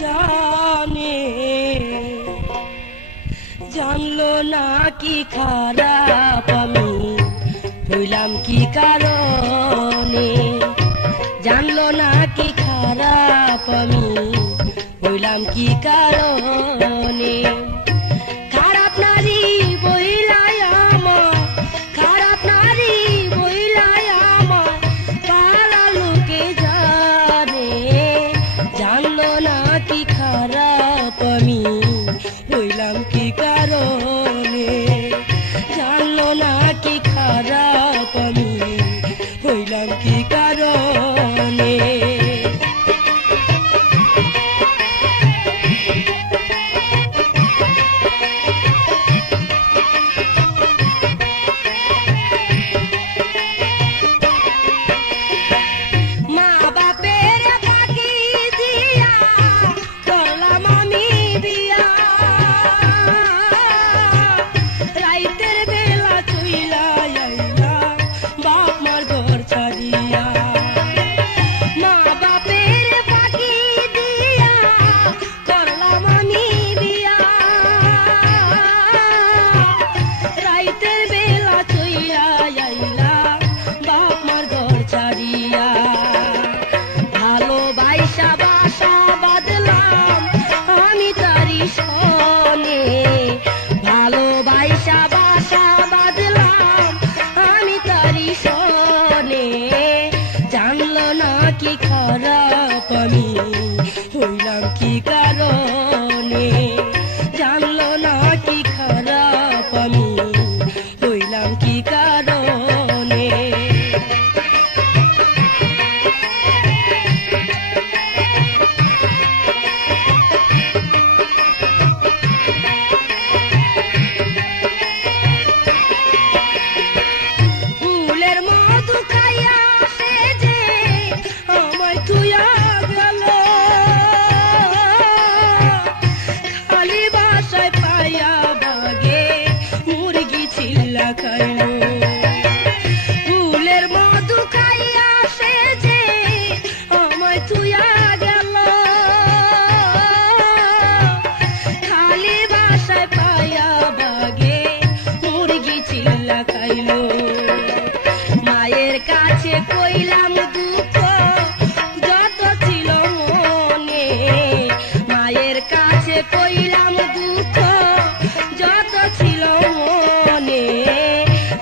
জানে, জানলো না কি খারাপ আমি হইলাম কি কারণে, জানলো না কি খারাপ আমি হইলাম কি কারণে। খারাপ নারী বইলাই আমার, খারাপ নারী বইলাই আমার পাড়া লোকে জানে, জানলো না কি খারাপ আমি হইলাম কি কারণে, জানলো না কি খারাপ আমি হইলাম কি কারণে। আমি হইলাম কি কারণে, জানলো না কি খারাপ আমি হইলাম কি কারণে। ফুলের মধু খাইয়া সে যে আমায় তুইয়া খাইলো, ফুলের মধু খাইয়া সে যে আমায় তুইয়া গেল, খালি বাসায় পাইয়া বাগে মুরগি চিল্লা খাইলো। মায়ের কাছে কইলাম দুঃখ যত ছিল মনে, মায়ের কাছে কইলাম দুঃখ যত ছিল মনে,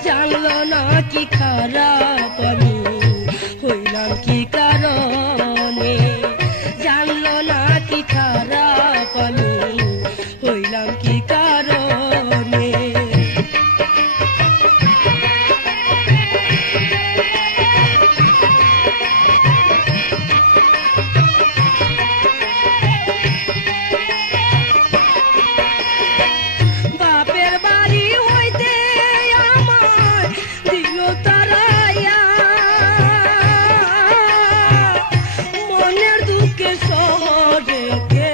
জানলো না কি খারাপ আমি হইলাম কি কারণে, জানলো না কি খারাপ আমি হইলাম কি কারণে। বাপের বাড়ি হইতে আমার দিল তারাইয়া, মনের দুঃখে শহরেতে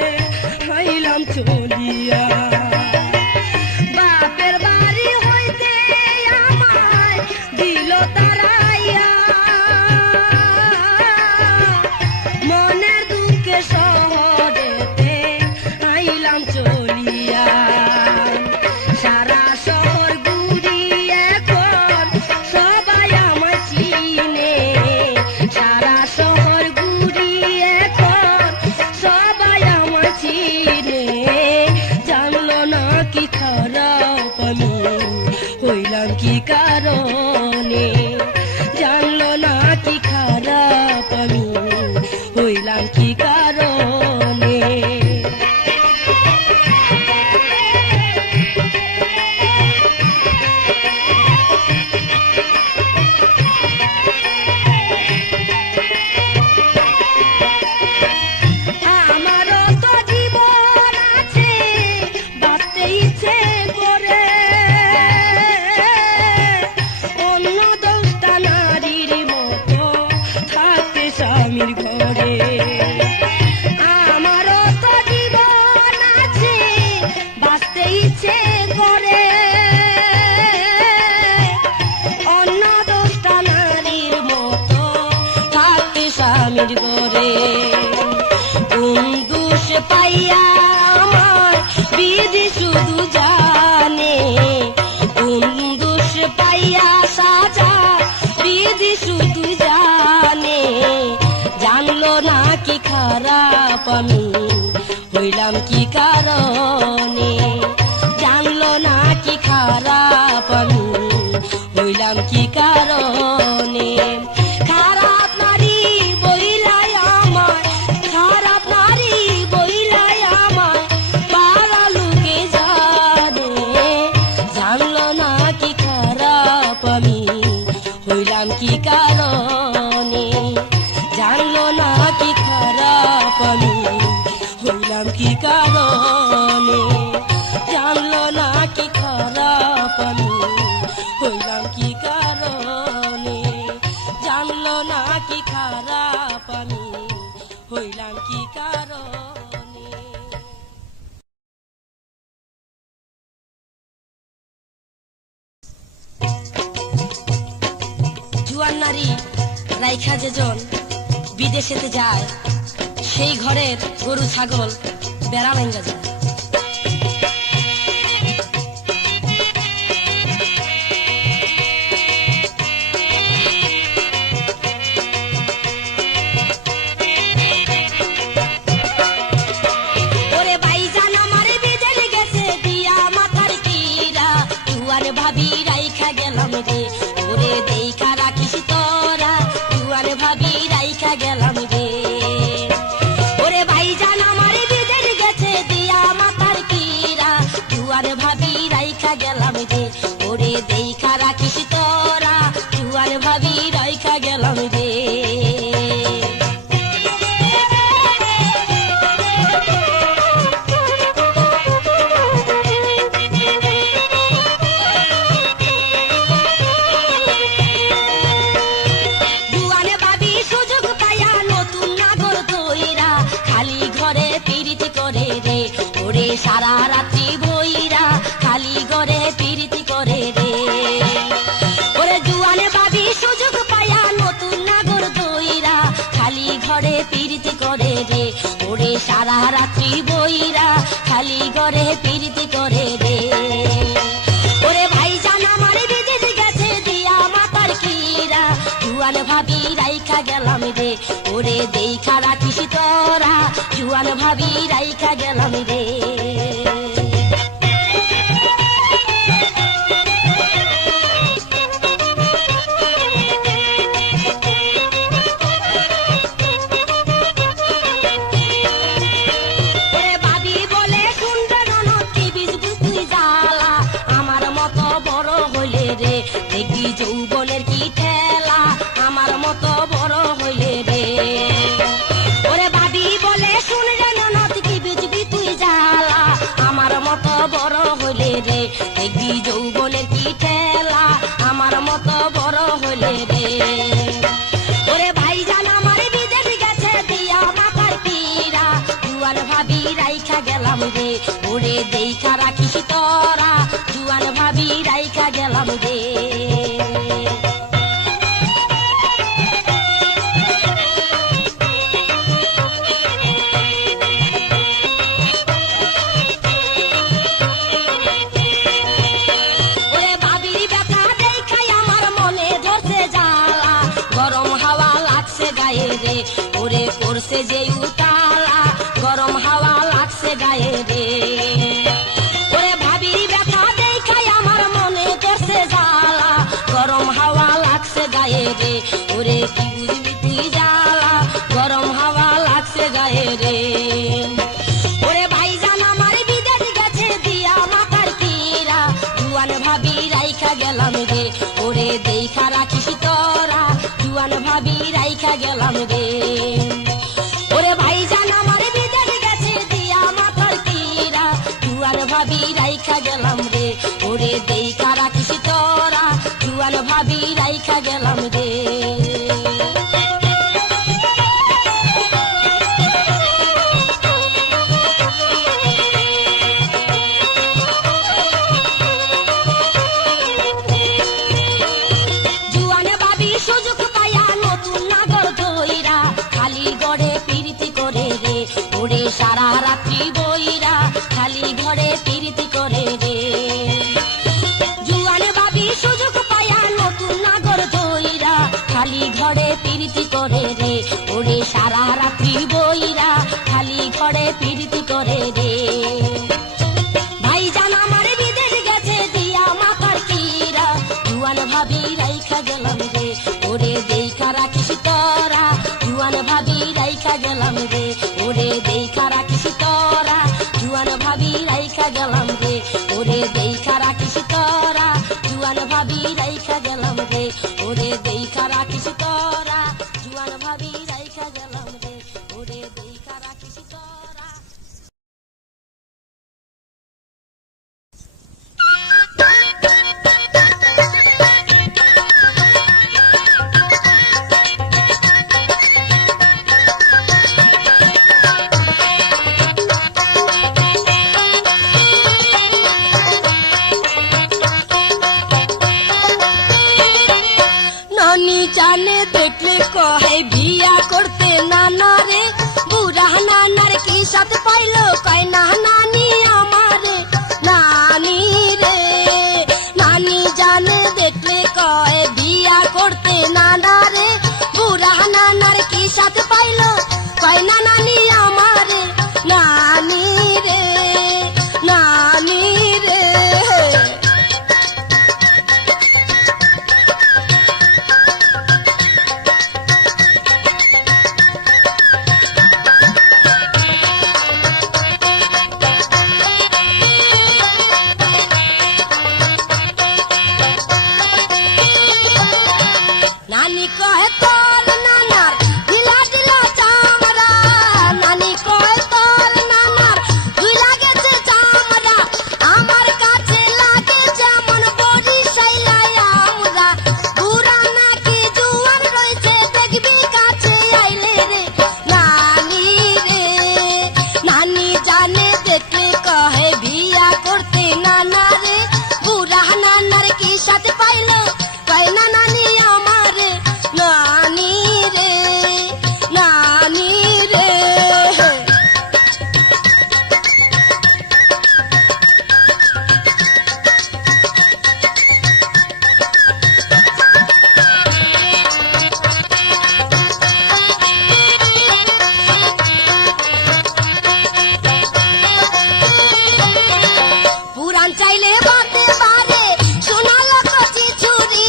হইলাম কি কারণে, জানলো না কি খারাপ আমি হইলাম কি কারণে। খারাপ নারী বইলাই আমায়, খারাপ নারী বইলাই আমায় পাড়া লোকে জানে, জানলো না কি খারাপ আমি হইলাম কি কারণে, জানলো না কি খারাপ আমি হইলাম কি কারণে, জানলো না কি খারাপ আমি হইলাম কি কারণে, জানলো না কি খারাপ আমি হইলাম কি কারণে। জুয়ান নারী রাইখা যেজন বিদেশেতে যায়, সেই ঘরের গরু ছাগল বেড়া ভাঙ্গা যায়। ওরে ভাইজান আমার বিদেশ গেছে দিয়া মাথার কিরা, জুয়ান ভাবি রাইখা গেলাম রে, ওরে দেখা রাখিস তোরা, জুয়ান ভাবি রাইখা গেলাম রে। ওরে ভাইজান আমার বিদেশ গেছে দিয়া মাথার কিরা, জুয়ান ভাবি রাইখা গেলাম রে, ওরে দেখা রাখিস তোরা, জুয়ান ভাবি রাইখা গেলাম রে। সারা রাত্রি বইরা খালি ঘরে পিরিতি করে রে, ওরে জুয়ানে ভাবি সুযোগ পায়া নতুন নাগর দইরা খালি ঘরে পিরিতি করে রে, ওরে সারা রাত্রি বইরা খালি ঘরে পিরিতি করে রে। ওরে ভাইজান আমার বিদেশ গেছে দিয়া মাতার কিরা, জুয়ান ভাবি রাইখা গেলাম রে, ওরে দেখা রাখিস তোরা, জুয়ান ভাবি রাইখা গেলাম রে। দেখবি যৌবনের কি ঠেলা, আমার মতো বড় হইলে রে, ওরে ভাবি বলে শুনে ননদ কি বুঝবি তুই জ্বালা, আমার মতো বড় হইলে রে, দেখবি যৌবনের কি ঠেলা, আমার মতো বড় হইলে রে। ওরে ভাইজান আমার বিদেশ গেছে দিয়া মাথার কিরা, জুয়ান ভাবি রাইখা গেলাম রে, ওরে দেখা রাখিস তোরা, জুয়ান ভাবি রাইখা গেলাম রে। ওরে করছে যে উতালা, গরম হাওয়া লাগছে গায়ে রে, ওরে ভাবির ব্যথা দেখাই আমার মনে করছে জ্বালা, গরম হাওয়া লাগছে গায়ে রে, ওরে কি বুঝবি তুই জ্বালা, গরম হাওয়া লাগছে গায়ে রে। ওরে ভাইজান আমার বিদেশ গেছে দিয়া মাথার কিরা, জুয়ান ভাবি রাইখা গেলাম রে, ওরে দেখা রাখিস তোরা, জুয়ান ভাবি রাইখা গেলাম রে। ওরে ভাইজান আমার বিদেশ গেছে দিয়া মাথার কিরা, জুয়ান ভাবি রাইখা গেলাম রে, ওরে দেখা রাখিস তোরা, জুয়ান ভাবি রাইখা গেলাম রে। সারা রাত্রি বইরা খালি ঘরে পিরিতি করে রে, জুয়ান ভাবি সুযোগ পায়া নতুন নাগর ধইরা খালি ঘরে পিরিতি করে রে, ওরে সারা রাত্রি বইরা খালি ঘরে প্রীতি করে রে। ভাইজান আমার বিদেশ গেছে দিয়া মাথার কিরা, জুয়ান ভাবি রাইখা গেলাম রে। ওরে দেখা রাখিস তোরা, জুয়ান ভাবি রাইখা গেলাম রে। ওরে দেখা রাখিস তোরা, জুয়ান ভাবি রাইখা গেলাম রে। ওরে দেখা রাখিস তোরা, জুয়ান ভাবি রাইখা গেলাম রে। ওরে দেখা রাখিস তোরা, জুয়ান ভাবি রাইখা গেলাম রে। ওরে দেখা রাখিস তোরা। নানি জানে দেখলে কহে বিয়া করতে নানা রে। বুড়া নানার কি সাথে পাইলো কয় না নানি আমারে। নানি রে নানি জানে দেখলে কয় বিয়া করতে নানা রে। বুড়া নানার কি সাথে পাইলো কয় না নানি আমারে। নানি রে নানি রে নানি কহে তোর নানার ঢিলা ঢিলা চামড়া। নানি কহে তোর নানার ধুইলা গেছে চামড়া। আমার কাছে লাগে যেমন বরিশাইলাই আমরা। বুড়া নাকি জুয়ান রয়েছে দেখবি কাছে আইলে রে। নানি রে নানি জানে দেখলে কহে বিয়া করতে নানা রে। বুড়া নানার কি সাথে পাইলো কয় না নানি আমারে। নানি রে নানি রে পুরান চাইলে বাতে বারে শোনালো কচি ছুরি।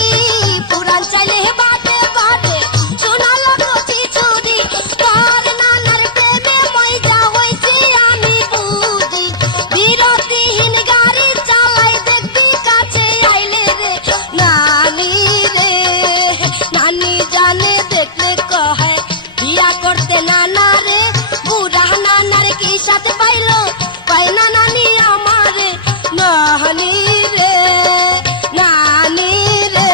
পুরান চাইলে বাতে বারে শোনালো কচি ছুরি। তোর নানার প্রেমে মইজা হইছি আমি বুঝি। বিরতিহীন গাড়ি চালাই দেখবি কাছে আইলে রে। নানি রে নানি জানে দেখলে কহে বিয়া করতে নানা রে। বুড়া নানার কি সাথে পাইলো কয় না নানি আমারে। নানি রে নানি রে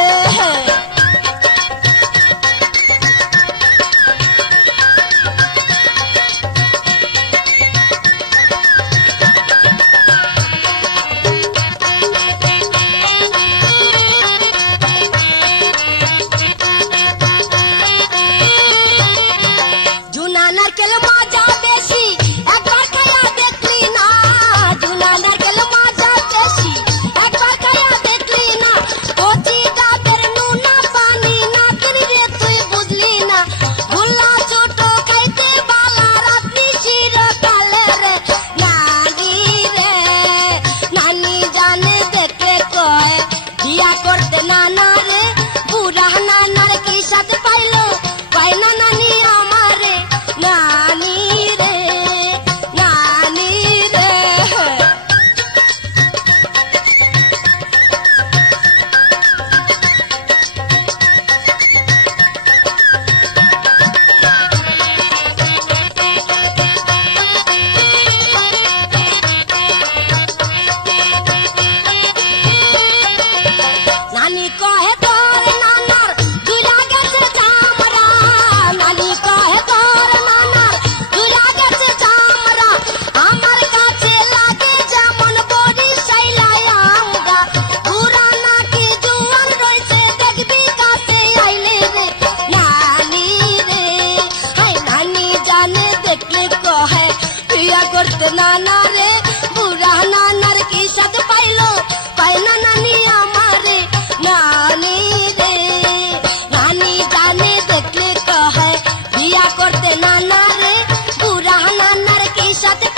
জুনা নারকেল মজা বেশি একবার খাইয়া দেখলি না। জুনা নারকেল মজা বেশি একবার খাইয়া দেখলি না। কচি ডাবের নুনা পানি না কিনি রে তুই বুঝলি না। ভুল্লা ছোট খাইতে বালা রাত্রি চিরকালে রে। নানি রে নানি জানে দেখলে কয় বিয়া করতে নানা রে। বুড়া নানার কি সাথে পাইলো কয় না নানি আমারে। নানি রে নানি রে নানি কহে তোর নানার ধুইলা গেছে চামড়া। নানি কহে তোর নানার ধুইলা গেছে চামড়া। আমার কাছে লাগে যেমন বরিশাইলাই আমরা। বুড়া নাকি জুয়ান রয়েছে দেখবি কাছে আইলে রে। নানি রে হাই নানি জানে দেখলে কহে বিয়া করতে নানা রে। বুড়া নানার কি সাথে পাইলো কয় না নানি আমারে। নানি রে নানি জানে দেখলে কহে বিয়া করতে নানা রে। বুড়া নানার কি সাথে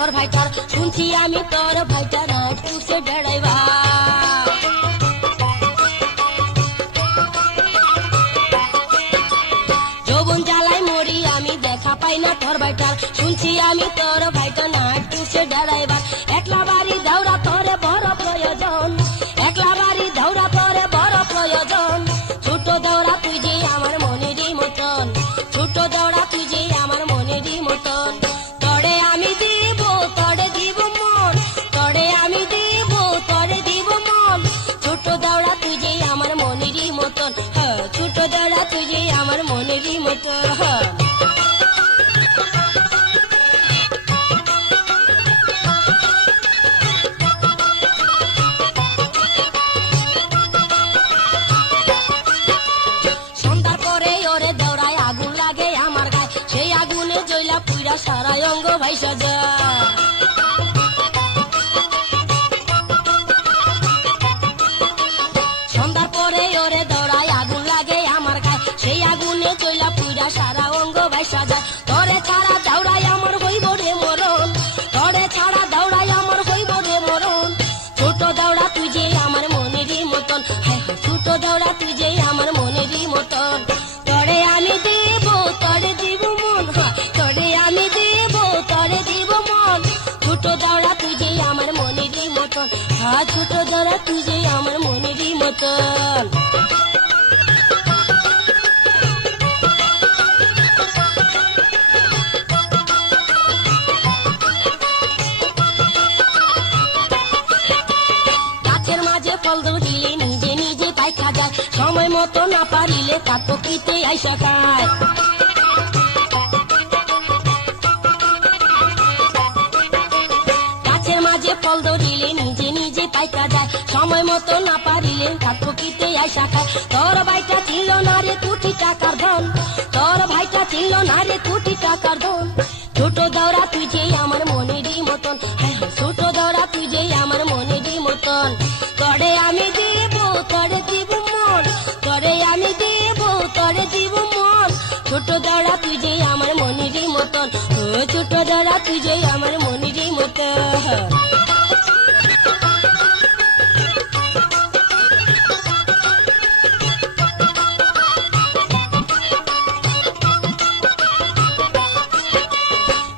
তোর ভাইটার, শুনছি আমি তোর ভাইটা নাইট ক্রুজে ড্রাইভার। যৌবন জ্বালাই মরি আমি, দেখা পাই না তোর ভাইটার, শুনছি আমি তোর ভাইটা নাইট ক্রুজে ড্রাইভার। একলা বাড়ি দৌড়া তোরে বড় প্রয়োজন, একলা বাড়ি দৌড়া তোরে বড় প্রয়োজন। ছোট দৌড়া তুই যে আমার মনেরই মতন, ছোট দৌড়া তুই যে আমার মনেরই মতন। তরে আমি দিব, তরে দিব মন, তরে আমি দিব, তরে দিব মন। ছোট দৌড়া তুই যে আমার মনেরই মতন, ছোট দৌড়া তুই যে আমার মনেরই মতন। সন্ধ্যার পরে ওরে দৌড়ায় আগুন লাগে আমার গায়ে, সেই আগুনে জ্বলা পুইরা সারা অঙ্গ ভাইসা যায়। সন্ধ্যার পরে ওরে দৌড়ায় আগুন লাগে আমার গায়ে, সেই আগুনে জ্বলা পুইরা সারা অঙ্গ ভাইসা যায়। তরে ছাড়া দৌড়ায় আমার হইব রে মরণ, তরে ছাড়া দৌড়ায় আমার হইব রে মরণ। ছোট দৌড়া তুই যে আমার মনেরই মতন, ছোট দৌড়া তুই যে আমার মনেরই মতন। তরে আমি দেব, তরে দিব মন, তরে আমি দেব, তরে দিব মন। ছোট দৌড়া তুই যে আমার মনেরই মতন, ছোট দৌড়া তুই যে আমার মনেরই মতন। গাছের মাঝে ফল ধরিলে নিজে নিজে পাইখা যায়, সময় মতো না পারিলে তার প্রকৃতি আইসা খায়। গাছের মাঝে ফল ধরিলে নিজে নিজে পাইকা যায়, সময় মতো না পারিলে তার প্রকৃতি আইসা খায়। তোর ভাইটা ছিল না রে কোটি টাকার ধন, তোর ভাইটা ছিল না রে কোটি টাকার ধন। ছোট দৌড়া তুই যে আমার মনেরই মতন, ছোট দৌড়া তুই যে আমার মনেরই মতন। তরে আমি দেব, তরে দিব মন, তরে আমি দেব, তরে দিব মন। ছোট দৌড়া তুই যে আমার মনেরই মতন, ছোট দৌড়া তুই যে আমার মনেরই মতন।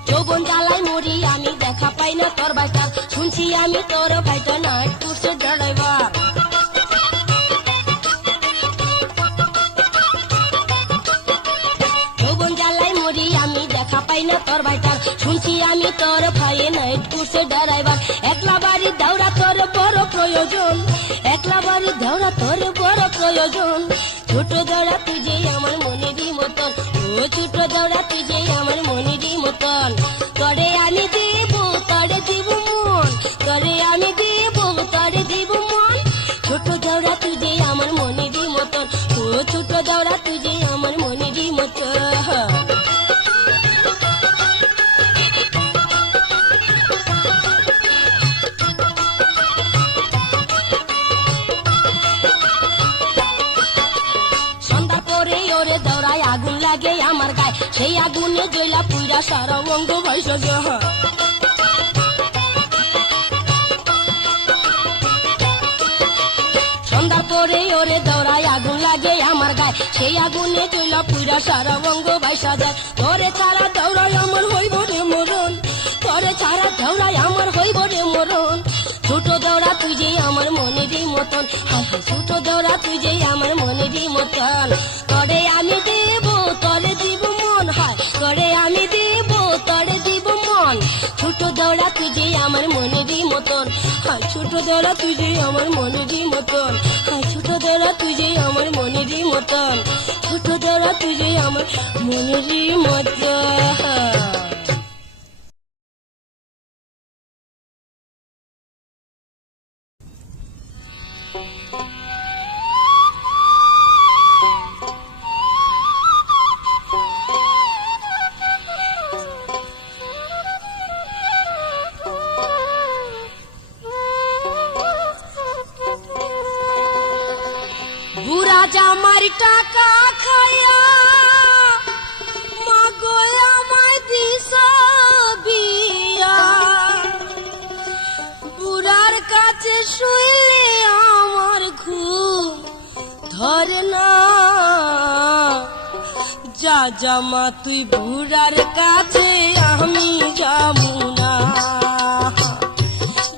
যৌবন জ্বালাই মরি আমি, দেখা পাই না তোর ভাইটার, শুনছি আমি তোর ভাইটা নাইট ক্রুজে ড্রাইভার। যৌবন জ্বালাই মরি আমি, দেখা পাই না তোর ভাইটার, শুনছি আমি তোর ভাইয়ে নাইট ক্রুজে ড্রাইভার। একলা বাড়ি দৌড়া তোর বড় প্রয়োজন, একলা বাড়ি দৌড়া তোর বড় প্রয়োজন। ছোট দৌড়া তুই যে আমার মনেরই মতন, ছোট দৌড়া তুই যে আমার মনেরই মতন। তরে আমি দেব, তরে দিব মন, তরে আমি দেব, তরে দিব মন। ছোট দৌড়া তুই যে আমার মনেরই মতন, ছোট দৌড়া তুই যে আমার মনেরই মতন। সন্ধ্যা পরে ওরে দৌড়ায় আগুন লাগে আমার গায়ে, সেই আগুনে জ্বলা পুইরা সারা অঙ্গ ভাইসা যায়। সন্ধ্যার পরে ওরে দৌড়ায় আগুন লাগে আমার গায়ে, সেই আগুনে জ্বলা পুইরা সারা অঙ্গ ভাইসা যায়। তোরে ছাড়া দৌড়ায় আমার হইব রে মরণ, তোরে ছাড়া দৌড়ায় আমার হইব রে মরণ। ছোট দৌড়া তুই যে আমার মনেরই মতন, ছোট দৌড়া তুই যে আমার মনেরই মতন। তরে আমি দেব, তরে দিব মন, তরে আমি দেব, তরে দিব মন। ছোট দৌড়া তুই যে আমার মনেরই মতন, ছোট দৌড়া তুই যে আমার মনেরই মতন, ছোট দৌড়া তুই যে আমার মনেরই মতন, ছোট দৌড়া তুই যে আমার মনেরই মতন। বুড়া জামার টাকা খায়া মাগো আমায় দিস বিয়া। শুইলে আমার ঘুম ধরে না। যা জামা তুই বুড়ার কাছে আমি যাবো না।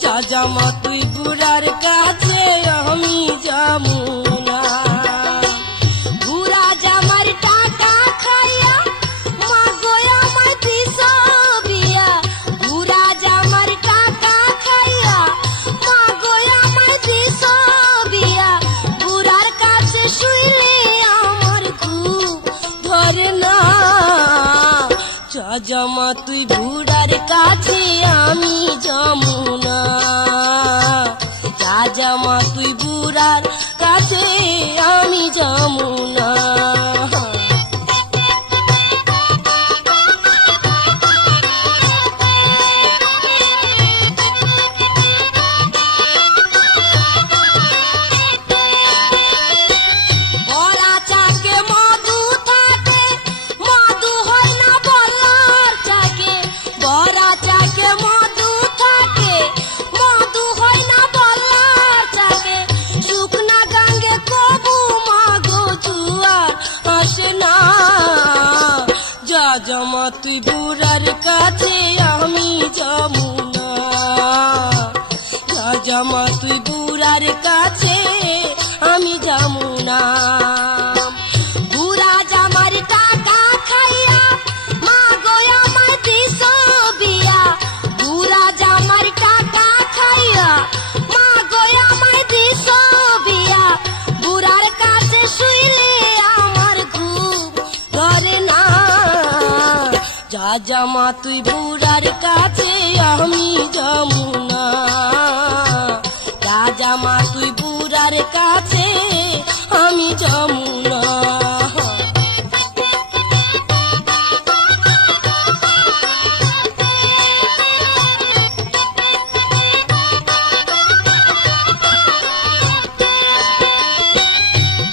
যা জামা তুই বুড়ার কাছে আমি যাবো না। বুড়া জামার টাকা খাইয়া মা গো আমায় দিস বিয়া। বুড়া জামার টাকা খাইয়া মা গো আমায় দিস বিয়া। বুড়ার কাছে শুইলে আমার ঘুম ধরে না। যা জামা তুই বুড়ার কাছে আমি যাবো না। যা জামা তুই বুড়ার কাছে আমি যাবো না। বড়া চাকে মধু থাকে, মধু হয় না বলার চাকে। বড়া চাকে মধু থাকে, মধু হয় না বলার চাকে। শুকনা গাঙ্গে কবু মাগো জুয়ার আসে না। যা জামা তুই বুড়ার কাছে আমি যাবো না। যা জামা তুই বুড়ার কাছে আমি যাবো না। বুড়া জামার টাকা খাইয়া মা গো আমায় দিস বিয়া। বুড়া জামার টাকা খাইয়া মা গো আমায় দিস বিয়া। বুড়ার কাছে শুইলে আমার ঘুম ধরে না। যা জামা তুই বুড়ার কাছে আমি যাবো না। যা জামা তুই বুড়ার কাছে আমি যাবো না।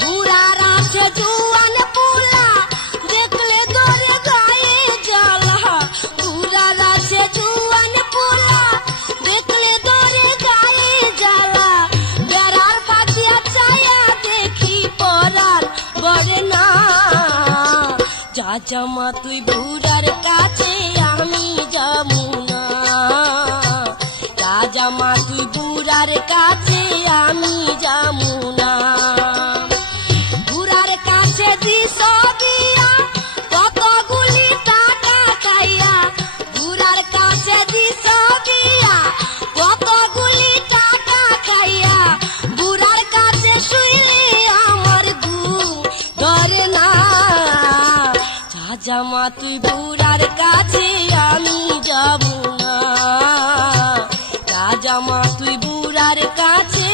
বুড়ার আছে জুয়ান পোলা, দেখলে ধরে গায়ে জ্বালা। বুড়ার আছে জুয়ান পোলা, দেখলে ধরে গায়ে জ্বালা। বেড়ার পাতিয়া চায়া দেখি পরার বড়ে না। যা জামা তুই বুড়ার কাছে আমি যাবো না। যা জামা তুই বুড়ার কাছে আমি যাবো না। বুড়ার কাছে দিস বিয়া, কতগুলি টাকা খাইয়া। বুড়ার কাছে দিস বিয়া, কতগুলি টাকা খাইয়া। বুড়ার কাছে শুইলে আমার ঘুম ধরে না। যা জামা তুই বুড়ার কাছে আমি যাবো না। যা জামা তুই বুড়ার কাছে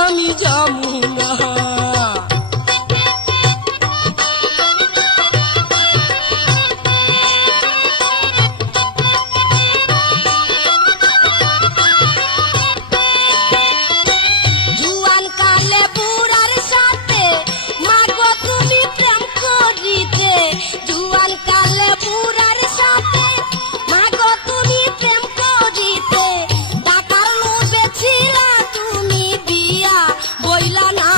আমি যাবো না। জুয়ান কালে বুড়ার সাথে মা গো তুমি প্রেম করিতে। জুয়ান কালে বুড়ার সাথে মা গো তুমি প্রেম করিতে। টাকার লোভে ছিলা তুমি বিয়া বইলা না।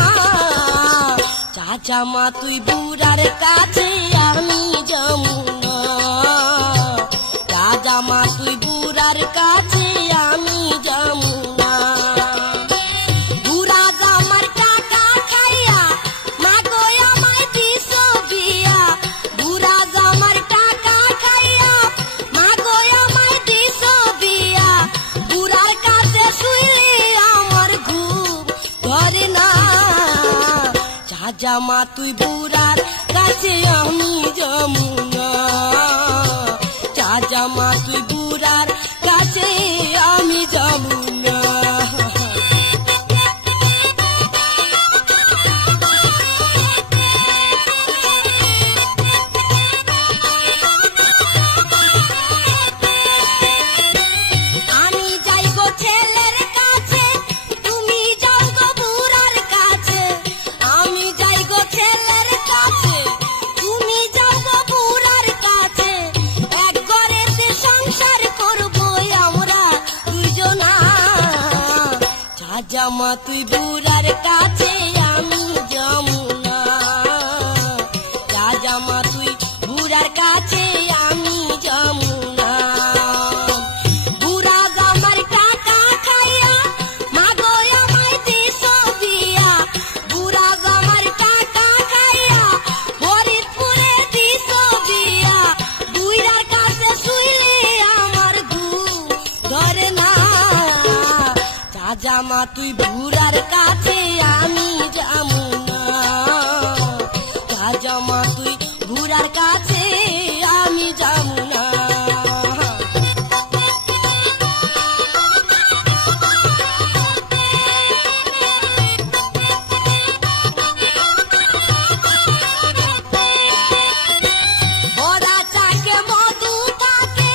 যা জামা তুই বুড়ার কাছে আমি যাবো না। যা জামা তুই বুড়ার কাছে আমি যাবো না। বুড়া জামার টাকা খাইয়া মা গো আমায় দিস বিয়া। বুড়া জামার টাকা খাইয়া মা গো আমায় দিস বিয়া। বুড়ার কাছে শুইলে আমার ঘুম ধরে না। যা জামা তুই বুড়ার কাছে আমি যাবো না। যা জামা তুই বুড়ার কাছে আমি যাবো না। আমি যাই গো ছেলের কাছে, তুমি যাও গো বুড়ার কাছে। আমি যাই গো ছেলের কাছে, তুমি যাও গো বুড়ার জামা তুই বুড়ার কাছে আমি যমুনা, যা জামা তুই বুড়ার কাছে আমি যমুনা। বুড়া জামার টাকা খাইয়া মাগো আমায় দিস বিয়া, বুড়া জামার টাকা খাইয়া ফরিদপুরে দিস বিয়া। বুড়ার কাছে শুইলে আমার ঘুম ধরে না, যা জামা তুই বুড়ার কাছে আমি যমুনা, যা জামা তুই বুড়ার কাছে আমি যমুনা। বড়া চাকে মধু থাকে,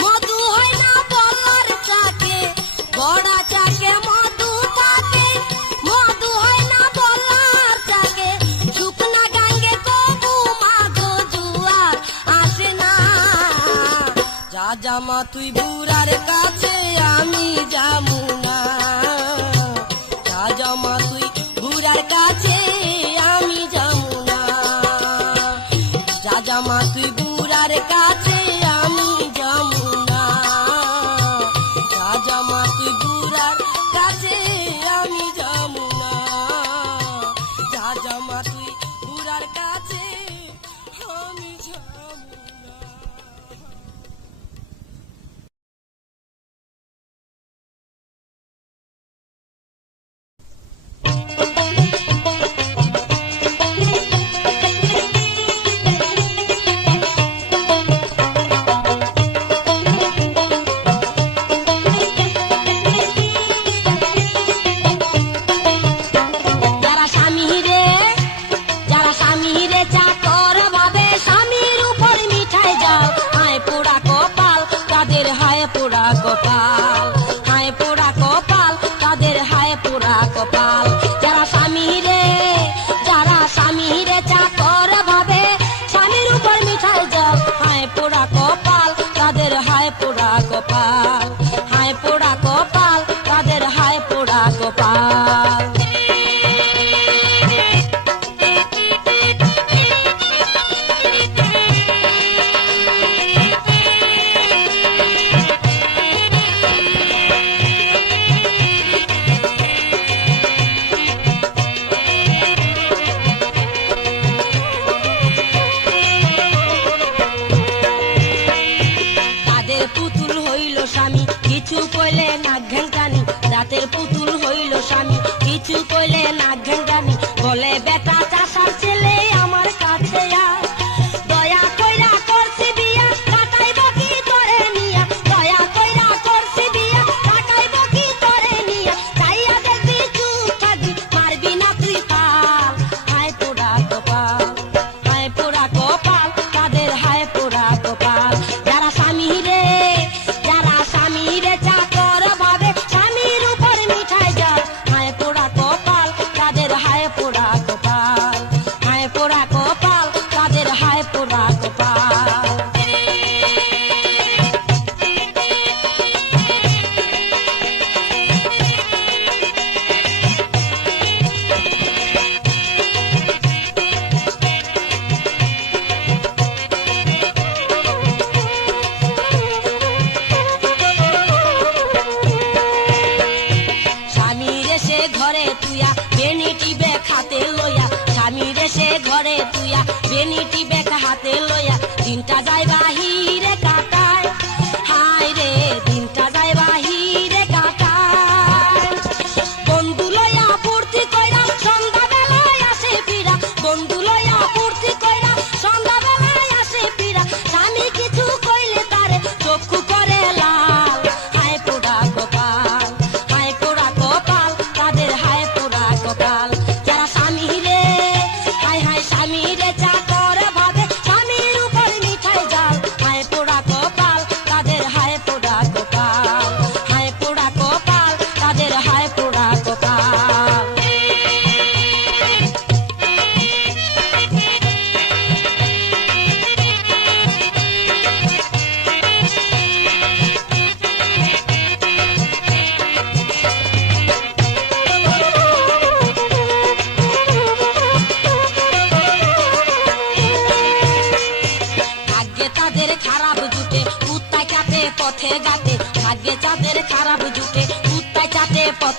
মধু হয় না বলার চাকে, বড়া চাকে মধু থাকে, মধু হয় না বলার চাকে। শুকনা গাঙ্গে তবু মাগো জুয়ার আসে না, যা জামা তুই বুড়ার কাছে আমি যমুনা, যা জামা তুই বুড়ার কাছে আমি যমুনা, যা জামা তুই বুড়ার কাছে আমি যমুনা, যা জামা তুই বুড়ার কাছে আমি যমুনা, যা জামা তুই বুড়ার কাছে আমি যমুনা। যারা স্বামী রে চাকর ভাবে স্বামীর উপর মিঠাই যাও, হায় পোড়া কপাল তাদের, হায় পোড়া কপাল, হায় পোড়া কপাল তাদের, হায় পোড়া কপাল। যারা স্বামী রে চাকর ভাবে স্বামীর উপর মিঠাই যাও, হায় পোড়া কপাল তাদের, হায় পোড়া কপাল, হায় পোড়া কপাল তাদের, হায় পোড়া কপাল। তাদের পুতুল হইল স্বামী কিছু কইলে নাক ঘেংটানি, রাতের পুতুল হইল স্বামী কিছু কইলে নাক ঘেংটানি। বলে বেটা চাষার ছেলে আমার কাছে আয়, দয়া কইরা করছি বিয়া কাটাইব কি তোরে নিয়া, দয়া কইরা করছি বিয়া কাটাইব কি তোরে নিয়া। চাইয়া দেখবি চুপ থাকবি মারবি না তুই পাল, হায় পোড়া কপাল, হায় পোড়া কপাল তাদের, হায় পোড়া কপাল। যারা স্বামী রে চাকর ভাবে স্বামীর উপর মিঠাই যাও, হায় পোড়া কপাল তাদের,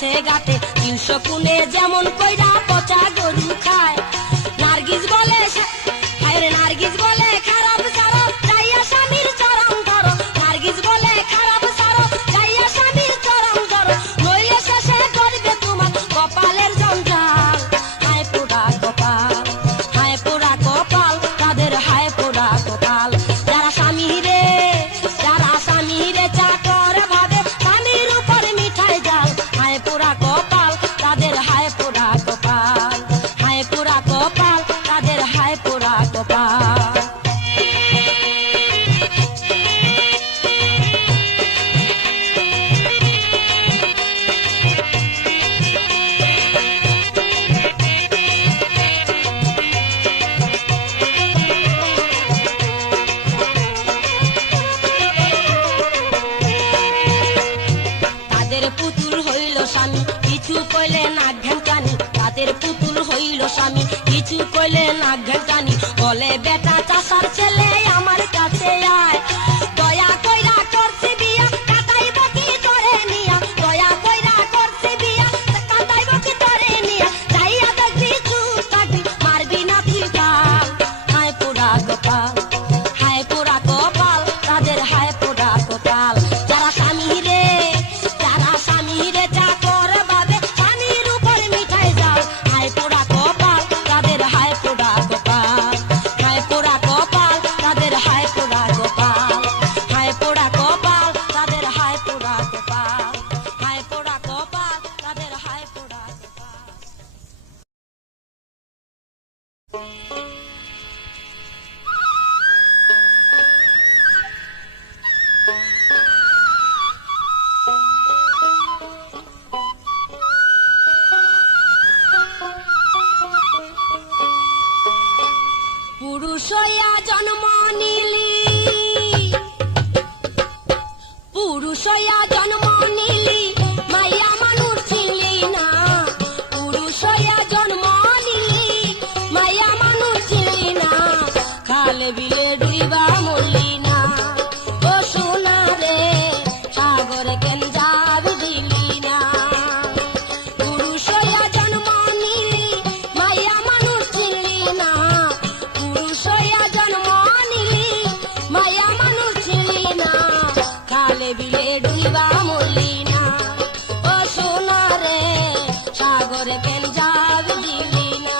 পথে ঘাটে 300 কুনে যেমন কইরা পচা গরু খায়। নার্গিস বলে হায়রে নার্গিস বলে খারাপ সারো যাইয়া স্বামীর চরম ধরো। নার্গিস বলে খারাপ সারো যাইয়া স্বামীর চরম ধরো, নইলে শেষে করবে তোমার কপালের জঞ্জাল। হায় পোড়া কপাল, হায় পোড়া কপাল তাদের, হায় পোড়া কপাল। যারা স্বামী রে চাকর ভাবে স্বামীর উপর মিঠাই জাল। হায় পোড়া কপাল তাদের, হায় পোড়া কপাল, হায় পোড়া কপাল তাদের, হায় পোড়া কপাল। তাদের পুতুল হইল স্বামী কিছু কইলে নাক ঘেনকানি। তাদের পুতুল হইল স্বামী কিছু কইলে নাক ঘেনকানি। বলে বেটা চাষার ছেলে আমার কাছে আয়, দয়া কইরা করছি বিয়া কাটাইব কি তোরে নিয়া। দয়া কইরা করছি বিয়া কাটাইব কি তোরে নিয়া। যাইয়া দেখবি চুপ থাকবি মারবি না তুই গাল। হায় পোড়া কপাল, হায় পোড়া কপাল তাদের, হায় পোড়া কপাল। যারা স্বামী রে চাকর ভাবে স্বামীর উপর মিঠাই জাল। হায় পোড়া কপাল তাদের, হায় পোড়া কপাল, হায় পোড়া কপাল তাদের, হায় পোড়া কপাল, হায় পোড়া কপাল তাদের, হায় পোড়া কপাল, হায় পোড়া কপাল তাদের, হায় পোড়া কপাল। পুরুষ হইয়া জন্ম নিলি, পুরুষ হইয়া জন্ম নিলি মাইয়া মানুষ চিনলি না। পুরুষ হইয়া জন্ম নিলি মাইয়া মানুষ চিনলি না। খালে বিলে ডুইবা মরলি না। ও সোনা রে সাগরে কেন যাবি দিলি না। পুরুষ হইয়া জন্ম নিলি মাইয়া মানুষ চিনলি না। পুরুষ হইয়া জন্ম নিলি মাইয়া মানুষ চিনলি না। খালে বিলে ডুইবা মরলি না। ও সোনা রে সাগরে কেন যাবি দিলি না।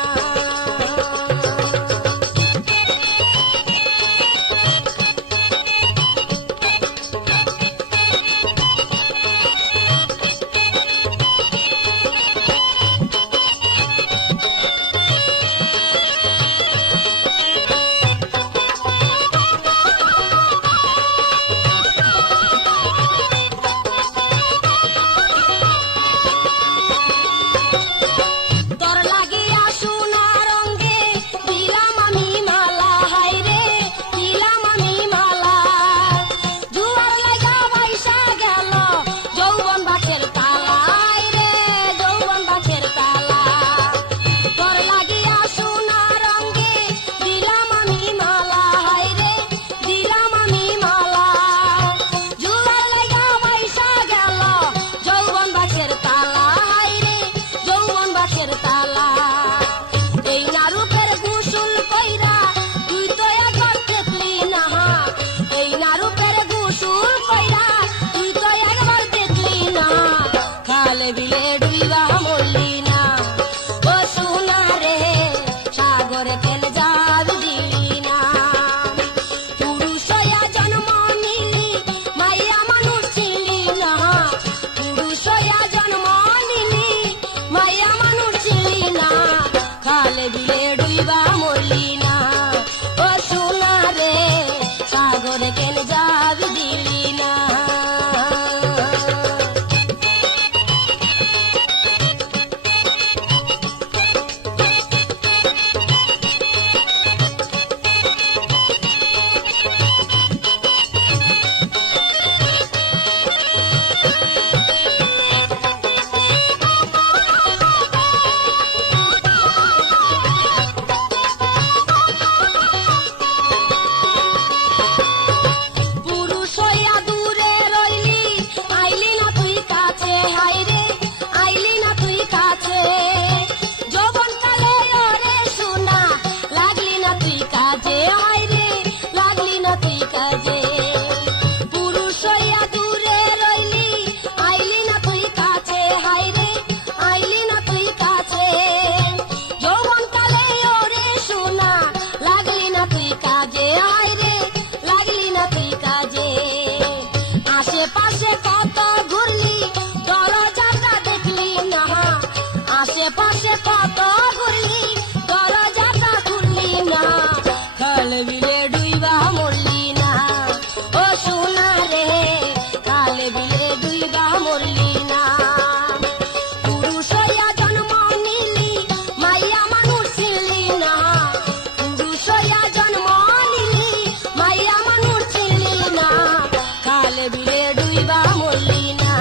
খালে বিলে ডুইবা মরলি না।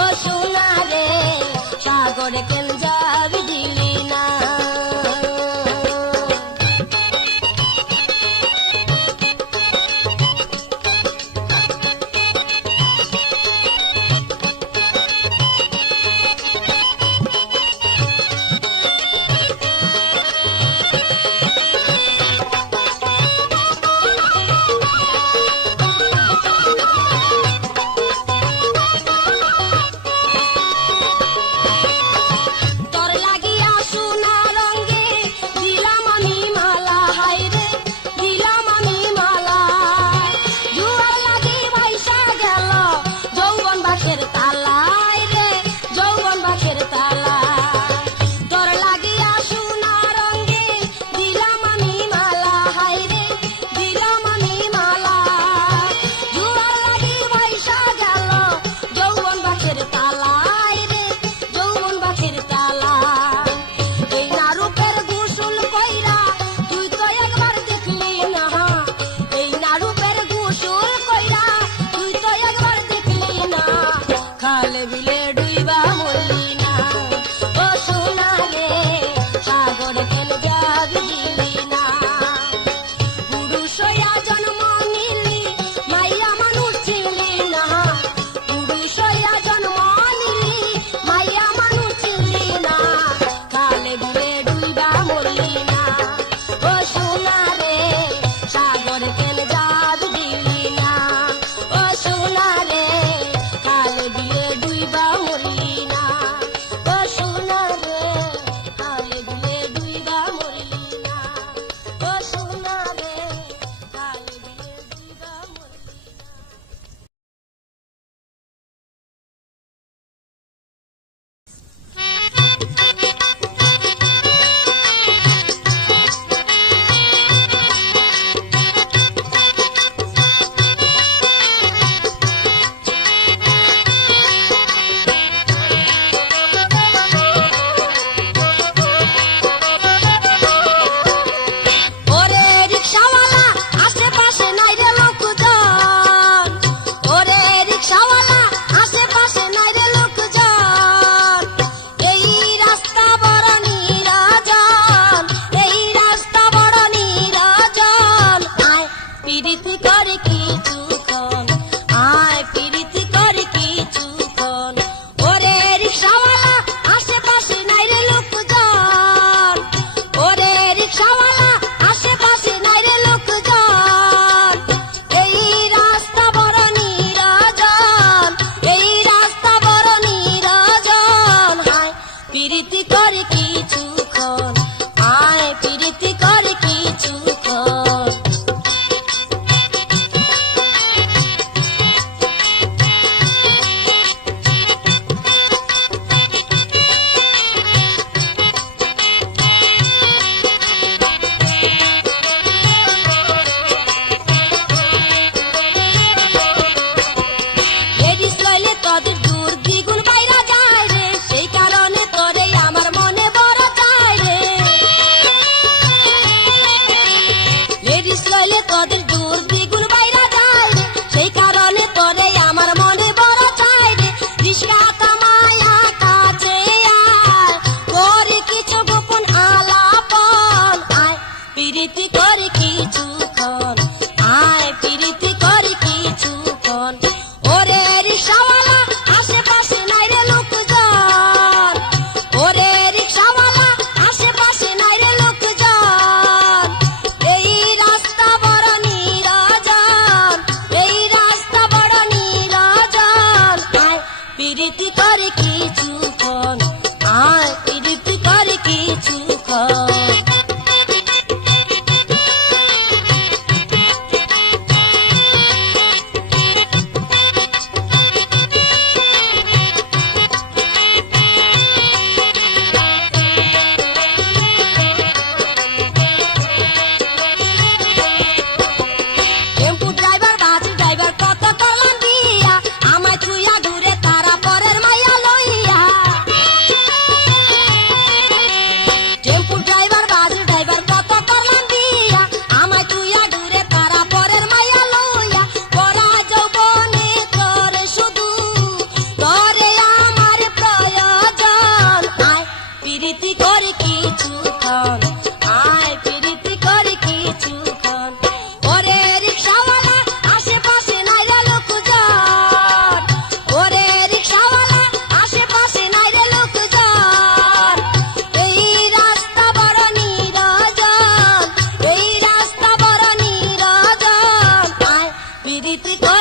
ও সোনা রে সাগরে কেন যাবি দিলি না।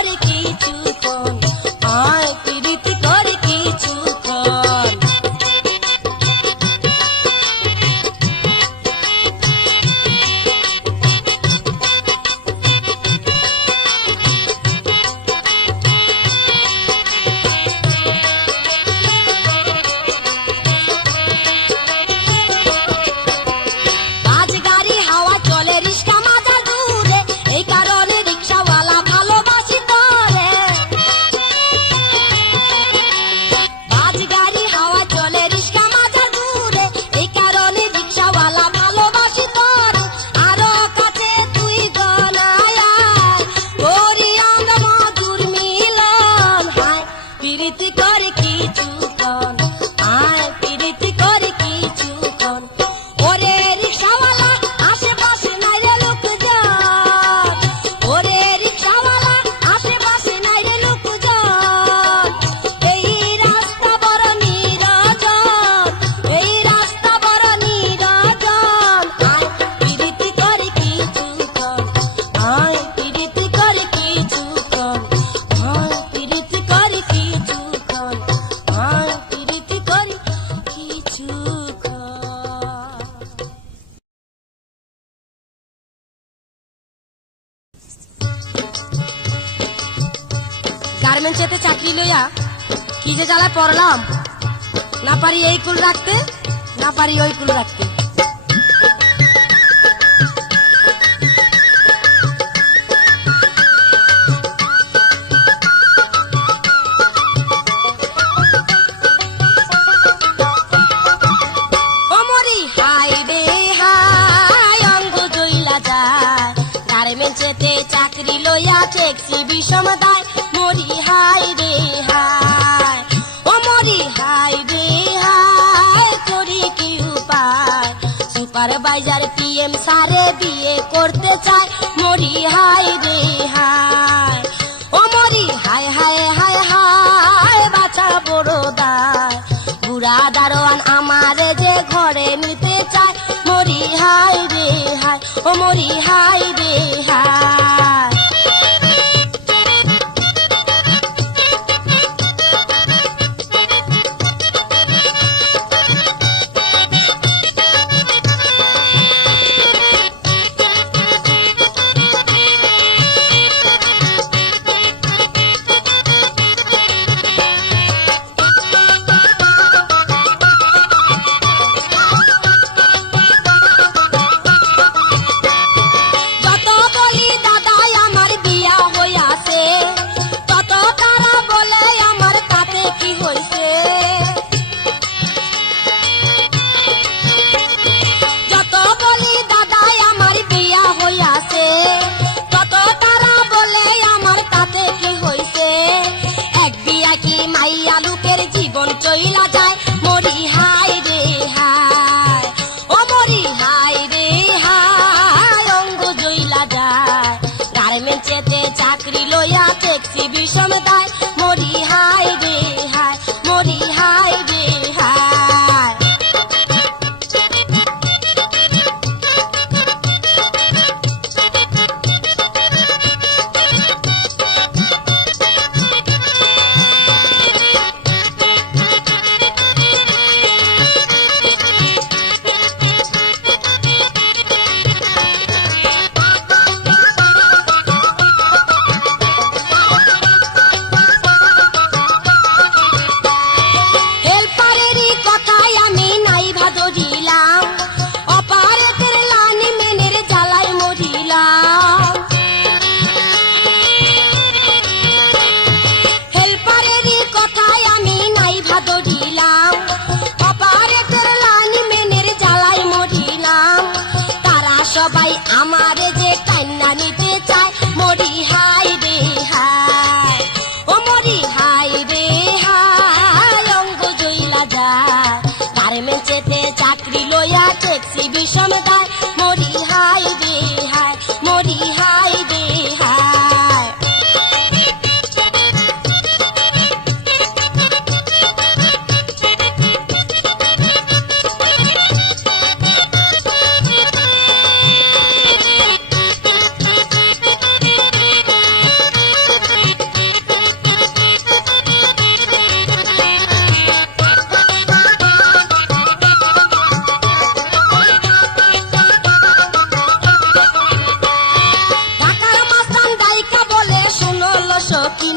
করে কিছুক্ষণ, আয় প্রীতি করে কিছুক্ষণ। বাজ গাড়ি হাওয়া চলে রিস্কা মাজার দূরে, এই কারণে রিক্সাওয়ালা ভালোবাসি তোরে। বাজ গাড়ি হাওয়া চলে রিস্কা মাজার দূরে, এই কারণে রিক্সাওয়ালা ভালোবাসি তোরে। আরো কাছে তুই গনায় আয়, করি আমরা মধুর মিলন। হায় প্রীতি করে কিছুক্ষণ, আয় প্রীতি করে কিছুক্ষণ। ওরে রিক্সাওয়ালা আশেপাশে নাই রে লোকজন, ওরে রিক্সাওয়ালা আশেপাশে নাই রে লোকজন। এই রাস্তা বড় নিরজন, এই রাস্তা বড় নিরজন। আয় প্রীতি করে কিছুক্ষণ, আয় প্রীতি করে কিছুক্ষণ, আয় প্রীতি করে কিছুক্ষণ, আয় প্রীতি করে কিছুক্ষণ। গার্মেন্টসেতে চাকরি লইয়া কি যে জ্বালায় পড়লাম, না পারি এই কুল রাখতে, না পারি ওই কুল রাখতে। ওমরি হাই রে হাই, অঙ্গ জইলা যায়, গার্মেন্টসেতে চাকরি লইয়া ঠেকছি বিষম দায়। মরি হাই রে হাই, ওমরি হাই রে হাই, করি কি উপায়, সুপারভাইজার পিএম সারে বিয়ে করতে চায়। মরি হাই রে হাই, ওমরি হাই হাই হাই হাই, বাঁচা বড় দায়, বুড়া দারোয়ান আমারে যে ঘরে নিতে চায়। মরি হাই রে হাই, ও মরি হাই রে হাই।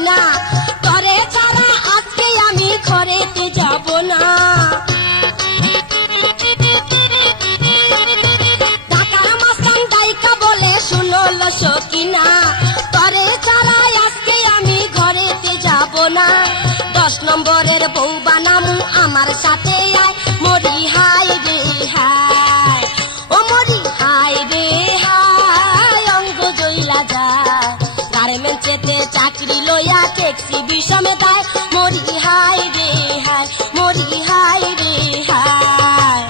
না তরে ছাড়া আজকে আমি ঘরেতে যাব না ঢাকার মাস্তান গায়িকা বলে শুনল সকিনা তরে ছাড়া আজকে আমি ঘরেতে যাব না 10 নম্বরের বউ বানামু আমার সাথে আয় মরি হাই রে হাই ও মরি হাই রে হাই অঙ্গ জইলা যায় গার্মেন্টসেতে চাকরি লইয়া ট্যাক্সি বিষমে দেয় মরি হাই রে হাই মরি হাই রে হাই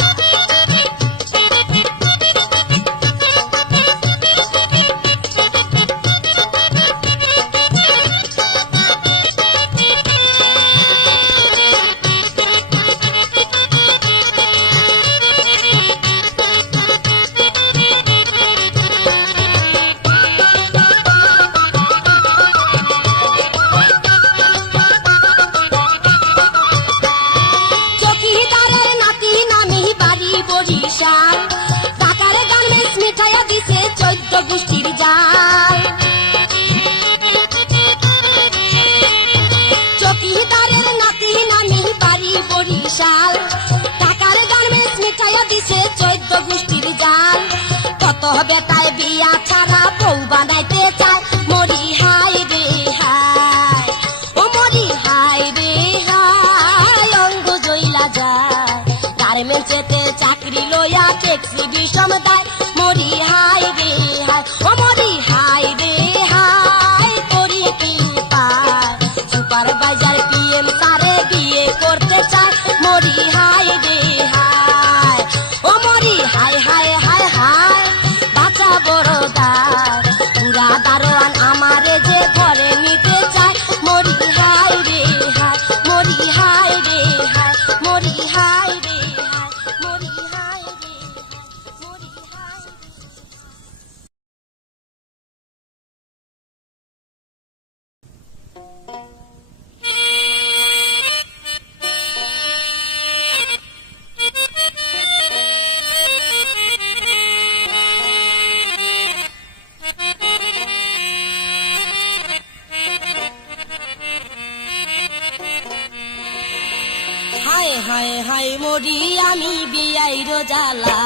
ঢাকার গার্মেন্টস মিঠাইয়া দিছে 14 গোষ্ঠীর জাল চকিদারের নাতি নামি বাড়ি বরিশাল ঢাকার গার্মেন্টস মিঠাইয়া দিছে 14 গোষ্ঠীর জাল কত বেটায় বিয়া ছাড়া বউ বানাইতে চায় মরি হাই রে হাই ও মরি হাই রে হাই অঙ্গ জইলা যায় গার্মেন্টসেতে চাকরি লইয়া ট্যাক্সি বিষম দেয় মরি হাই রে হাই ও মরি হাই রে হাই করি কি পায় সুপারভাইজার পিএম সারে বিয়ে করতে চায় মরি হাই রে হাই ও মরি হাই হাই হাই হাই বাঁচা বড় দার পুরা দারোয়ান আমারে যে ঘরে নিতে চায় মরি হাই রে হাই মরি হাই রে হাই মরি হাই রে হাই মরি হাই রে হাই মরি হাই হায় হায় হায় মরি আমি বিয়াইর জ্বালা